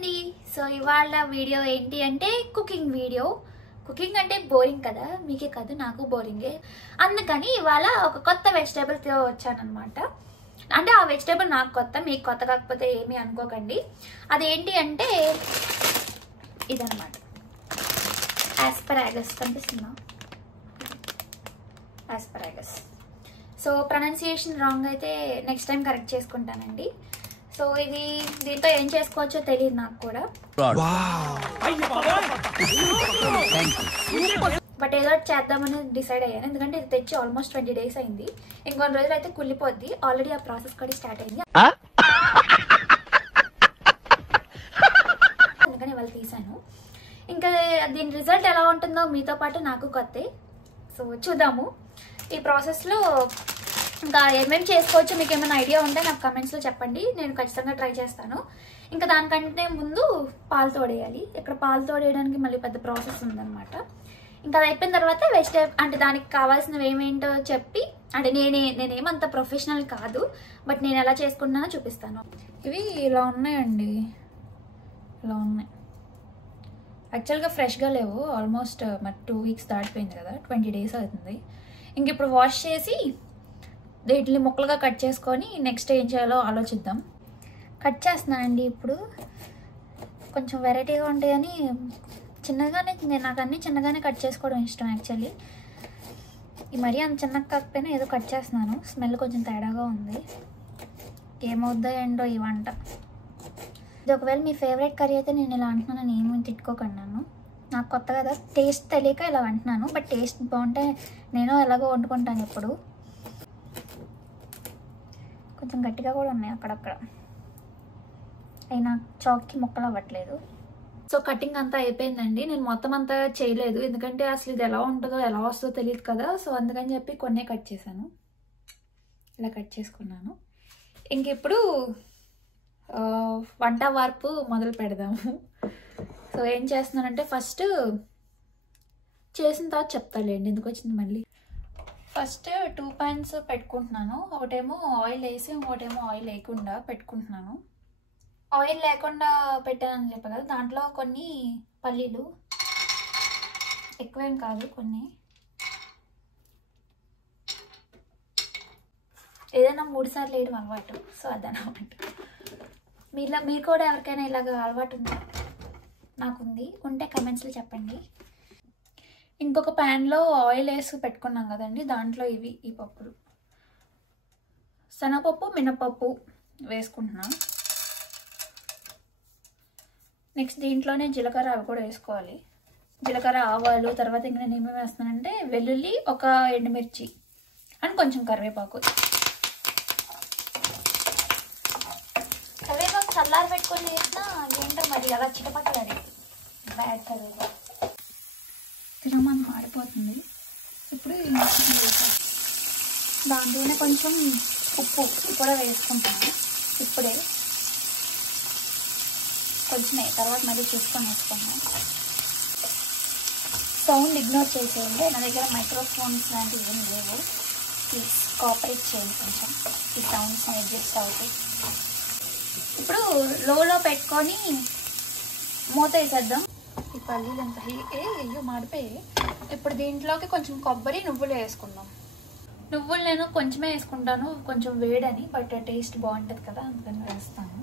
అండి. సో ఇవాళ వీడియో ఏంటి అంటే కుకింగ్ వీడియో. కుకింగ్ అంటే బోరింగ్ కదా, మీకే కాదు నాకు బోరింగే. అందుకని ఇవాళ ఒక కొత్త వెజిటేబుల్తో వచ్చానమాట. అంటే ఆ వెజిటేబుల్ నాకు కొత్త, మీకు కొత్త కాకపోతే ఏమీ అనుకోకండి. అదేంటి అంటే ఇదనమాట, ఆస్పరాగస్. కనిపిస్తుందా? ఆస్పరాగస్. సో ప్రొనౌన్సియేషన్ రాంగ్ అయితే నెక్స్ట్ టైం కరెక్ట్ చేసుకుంటానండి. సో ఇది దీంతో ఏం చేసుకోవచ్చో తెలియదు నాకు కూడా, బట్ ఏదో చేద్దామని డిసైడ్ అయ్యాను. ఎందుకంటే ఇది తెచ్చి ఆల్మోస్ట్ 20 days అయింది. ఇంకొన్ని రోజులు అయితే కుళ్ళిపోద్ది. ఆల్రెడీ ఆ ప్రాసెస్ కూడా స్టార్ట్ అయింది, అందుకని వాళ్ళు తీసాను. ఇంకా దీని రిజల్ట్ ఎలా ఉంటుందో మీతో పాటు నాకు కొత్తే. సో చూద్దాము. ఈ ప్రాసెస్లో ఇంకా ఏమేమి చేసుకోవచ్చు, మీకు ఏమైనా ఐడియా ఉంటే నాకు కమెంట్స్లో చెప్పండి, నేను ఖచ్చితంగా ట్రై చేస్తాను. ఇంకా దానికంటే ముందు పాలు తోడేయాలి. ఇక్కడ పాలు తోడేయడానికి మళ్ళీ పెద్ద ప్రాసెస్ ఉందన్నమాట. ఇంకా అది అయిపోయిన తర్వాత వెజిటేబుల్ అంటే దానికి కావాల్సినవి ఏమేంటో చెప్పి, అంటే నేనేమంత ప్రొఫెషనల్ కాదు, బట్ నేను ఎలా చేసుకున్నానో చూపిస్తాను. ఇవి ఇలా ఉన్నాయండి, ఇలా ఉన్నాయి. యాక్చువల్గా ఫ్రెష్గా లేవు, ఆల్మోస్ట్ మరి 2 weeks దాటిపోయింది కదా, 20 days అవుతుంది. ఇంక ఇప్పుడు వాష్ చేసి వీటిని ముక్కలుగా కట్ చేసుకొని నెక్స్ట్ ఏం చేయాలో ఆలోచిద్దాం. కట్ చేస్తున్నానండి. ఇప్పుడు కొంచెం వెరైటీగా ఉంటాయని చిన్నగానే, నాకు అన్నీ చిన్నగానే కట్ చేసుకోవడం ఇష్టం యాక్చువల్లీ. ఈ మరీ అంత చిన్నగా కాకపోయినా ఏదో కట్ చేస్తున్నాను. స్మెల్ కొంచెం తేడాగా ఉంది. ఏమవుద్దో ఏంటో ఈ వంట. ఇది ఒకవేళ మీ ఫేవరెట్ కర్రీ అయితే నేను ఇలా అంటున్నాను, ఏమీ తిట్టుకోకన్నాను. నాకు కొత్త కదా, టేస్ట్ తెలియక ఇలా అంటున్నాను. బట్ టేస్ట్ బాగుంటే నేను ఎలాగో వండుకుంటాను ఎప్పుడు. కొంచెం గట్టిగా కూడా ఉన్నాయి అక్కడక్కడ, అయినా చాక్కి ముక్కలు అవ్వట్లేదు. సో కటింగ్ అంతా అయిపోయిందండి. నేను మొత్తం అంతా చేయలేదు, ఎందుకంటే అసలు ఇది ఎలా ఉంటుందో ఎలా వస్తుందో తెలియదు కదా. సో అందుకని చెప్పి కొన్నే కట్ చేశాను, ఇలా కట్ చేసుకున్నాను. ఇంక ఇప్పుడు వంట వార్పు మొదలు పెడదాము. సో ఏం చేస్తున్నానంటే ఫస్ట్ చేసిన తర్వాత చెప్తాలేండి ఎందుకు వచ్చింది మళ్ళీ. ఫస్ట్ 2 pans పెట్టుకుంటున్నాను. ఒకటేమో ఆయిల్ వేసి, ఇంకోటేమో ఆయిల్ లేకుండా పెట్టుకుంటున్నాను. ఆయిల్ లేకుండా పెట్టానని చెప్పాను కదా, దాంట్లో కొన్ని పల్లీలు, ఎక్కువేం కాదు, కొన్ని. ఏదైనా 3 సార్లు వేయడం అలవాటు, సో అదనమాట. మీరు కూడా ఎవరికైనా ఇలాగ అలవాటు ఉందా? నాకుంది, ఉంటే కమెంట్స్లో చెప్పండి. ఇంకొక ప్యాన్లో ఆయిల్ వేసి పెట్టుకున్నాం కదండి, దాంట్లో ఈ పప్పులు, శనగపప్పు, మినపప్పు వేసుకుంటున్నాను. నెక్స్ట్ దీంట్లోనే జీలకర్ర, అవి కూడా వేసుకోవాలి. జీలకర్ర, ఆవాలు, తర్వాత ఇంకా నేను ఏమేమి వేస్తున్నానంటే వెల్లుల్లి, ఒక ఎండుమిర్చి అండ్ కొంచెం కరివేపాకు. కరివేపాకు చల్లారి పెట్టుకొని వేసినా ఏంటో మరి అలా చిటపట్టలేదు, బ్యాడ్ కరివేపాకు. తిరగమని మాడిపోతుంది. ఇప్పుడు దాంట్లోనే కొంచెం ఉప్పు కూడా వేసుకుంటాను ఇప్పుడే, కొంచెమే, తర్వాత మళ్ళీ చూసుకొని వేసుకున్నాను. సౌండ్ ఇగ్నోర్ చేసేయండి, నా దగ్గర మైక్రోఫోన్స్ లాంటివి ఏం లేవు. ప్లీజ్ కోఆపరేట్ చేయండి కొంచెం, ఈ సౌండ్స్ని అడ్జస్ట్ అవుతాయి. ఇప్పుడు లోలో పెట్టుకొని మూత వేసేద్దాం. ఈ పల్లీలు అంత అయ్యో మాడిపోయి. ఇప్పుడు దీంట్లోకి కొంచెం కొబ్బరి, నువ్వులు వేసుకుందాం. నువ్వులు నేను కొంచెమే వేసుకుంటాను, కొంచెం వేడని, బట్ టేస్ట్ బాగుంటుంది కదా, అందుకని వేస్తాను.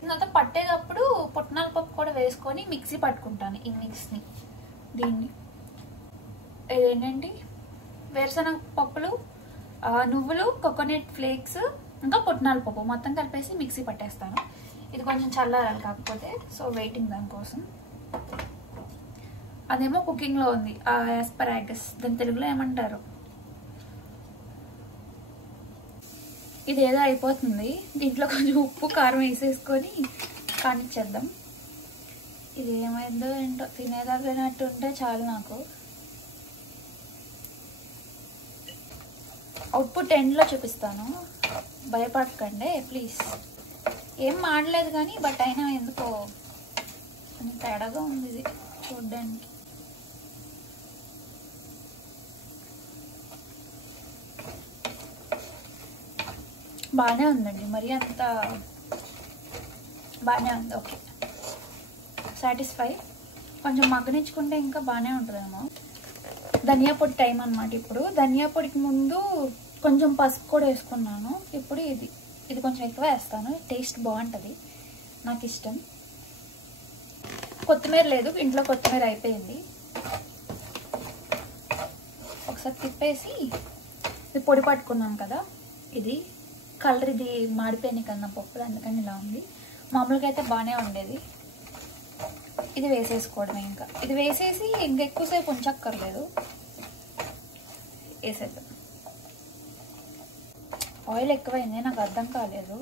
తర్వాత పట్టేటప్పుడు పుట్నాల పప్పు కూడా వేసుకొని మిక్సీ పట్టుకుంటాను. ఈ మిక్స్ని, దీన్ని, ఇదేంటండి వేరుశనగ పప్పులు, నువ్వులు, కోకోనట్ ఫ్లేక్స్, ఇంకా పుట్నాల పప్పు మొత్తం కలిపేసి మిక్సీ పట్టేస్తాను. ఇది కొంచెం చల్లారాలి కాకపోతే, సో వెయిటింగ్ దానికోసం. అదేమో కుకింగ్లో ఉంది, ఆస్పరాగస్, దాని తెలుగులో ఏమంటారు. ఇది ఏదో అయిపోతుంది, దీంట్లో కొంచెం ఉప్పు, కారం వేసేసుకొని కానిచ్చేద్దాం. ఇది ఏమైందో ఏంటో, తినేదాగినట్టు ఉంటే చాలు నాకు. అవుట్పుట్ ఎండ్లో చూపిస్తాను, భయపడకండి ప్లీజ్. ఏం మాడలేదు కానీ, బట్ అయినా ఎందుకో కొంచెం తేడాగా ఉంది ఇది చూడ్డానికి. బాగానే ఉందండి, మరి అంత బాగానే ఉంది. Okay, satisfy. కొంచెం మగ్గనిచ్చుకుంటే ఇంకా బాగానే ఉంటుందేమో. ధనియా పొడి టైం అనమాట. ఇప్పుడు ధనియా పొడికి ముందు కొంచెం పసుపు కూడా వేసుకున్నాను. ఇప్పుడు ఇది కొంచెం ఎక్కువ వేస్తాను, టేస్ట్ బాగుంటుంది, నాకు ఇష్టం. కొత్తిమీర లేదు ఇంట్లో, కొత్తిమీర అయిపోయింది. ఒకసారి తిప్పేసి ఇది పొడి పట్టుకున్నాను కదా, ఇది కలర్ ఇది మాడిపోయినాయి కదా పప్పులు, అందుకని ఇలా ఉంది. మామూలుగా అయితే బాగానే ఉండేది. ఇది వేసేసుకోవడమే. ఇంకా ఇది వేసేసి ఇంకా ఎక్కువసేపు ఉంచక్కర్లేదు, వేసేద్దాం. ఆయిల్ ఎక్కువైంది, నాకు అర్థం కాలేదు.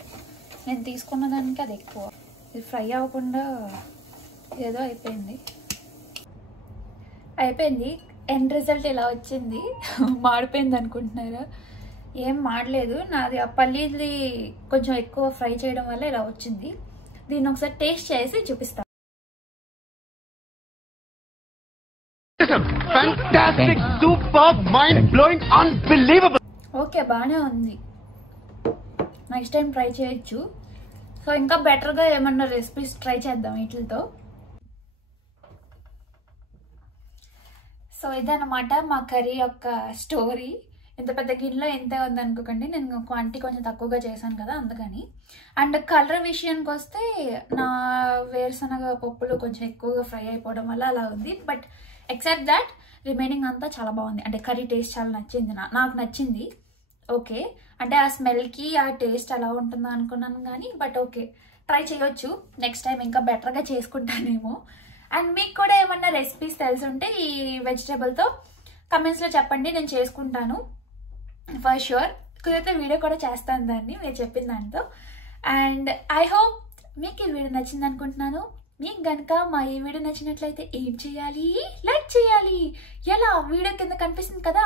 నేను తీసుకున్న దానికి అది ఎక్కువ. ఇది ఫ్రై అవ్వకుండా ఏదో అయిపోయింది. ఎండ్ రిజల్ట్ ఇలా వచ్చింది. మాడిపోయింది అనుకుంటున్నారా? ఏం మాడలేదు, నాది ఆ పల్లీది కొంచెం ఎక్కువ ఫ్రై చేయడం వల్ల ఇలా వచ్చింది. దీన్ని ఒకసారి టేస్ట్ చేసి చూపిస్తాను. Fantastic, superb, mind-blowing, unbelievable. Okay, బాగానే ఉంది. నెక్స్ట్ టైం ట్రై చేయొచ్చు. సో ఇంకా బెటర్గా ఏమన్నా రెసిపీస్ ట్రై చేద్దాం వీటితో. సో ఇదన్నమాట మా కర్రీ యొక్క స్టోరీ. ఇంత పెద్ద గిన్నెలో ఎంత ఉందనుకోకండి, నేను క్వాంటిటీ కొంచెం తక్కువగా చేశాను కదా అందుకని. అండ్ కలర్ విషయానికి వస్తే నా వేరుశనగ పప్పులు కొంచెం ఎక్కువగా ఫ్రై అయిపోవడం వల్ల అలా ఉంది. బట్ ఎక్సెప్ట్ దాట్ రిమైనింగ్ అంతా చాలా బాగుంది. అంటే కర్రీ టేస్ట్ చాలా నచ్చింది, నాకు నచ్చింది. ఓకే, అంటే ఆ స్మెల్కి ఆ టేస్ట్ ఎలా ఉంటుందో అనుకున్నాను కానీ, బట్ ఓకే, ట్రై చేయొచ్చు. నెక్స్ట్ టైం ఇంకా బెటర్గా చేసుకుంటానేమో. అండ్ మీకు కూడా ఏమన్నా రెసిపీస్ తెలిసి ఉంటే ఈ వెజిటేబుల్తో కమెంట్స్లో చెప్పండి, నేను చేసుకుంటాను ఫర్ షూర్. కుదిరితే వీడియో కూడా చేస్తాను దాన్ని మీరు చెప్పిన దాంతో. అండ్ ఐ హోప్ మీకు ఈ వీడియో నచ్చింది అనుకుంటున్నాను. మీకు కనుక మా ఈ వీడియో నచ్చినట్లయితే ఏం చేయాలి? లైక్ చేయాలి. ఎలా? వీడియో కింద కనిపిస్తుంది కదా,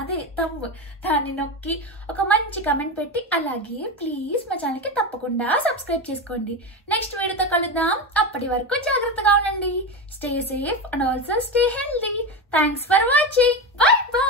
అదే థంబ్, దాన్ని నొక్కి ఒక మంచి కమెంట్ పెట్టి, అలాగే ప్లీజ్ మా ఛానల్కి తప్పకుండా సబ్స్క్రైబ్ చేసుకోండి. నెక్స్ట్ వీడియోతో కలుద్దాం. అప్పటి వరకు జాగ్రత్తగా ఉండండి. Stay safe and also stay healthy. Thanks for watching. By by.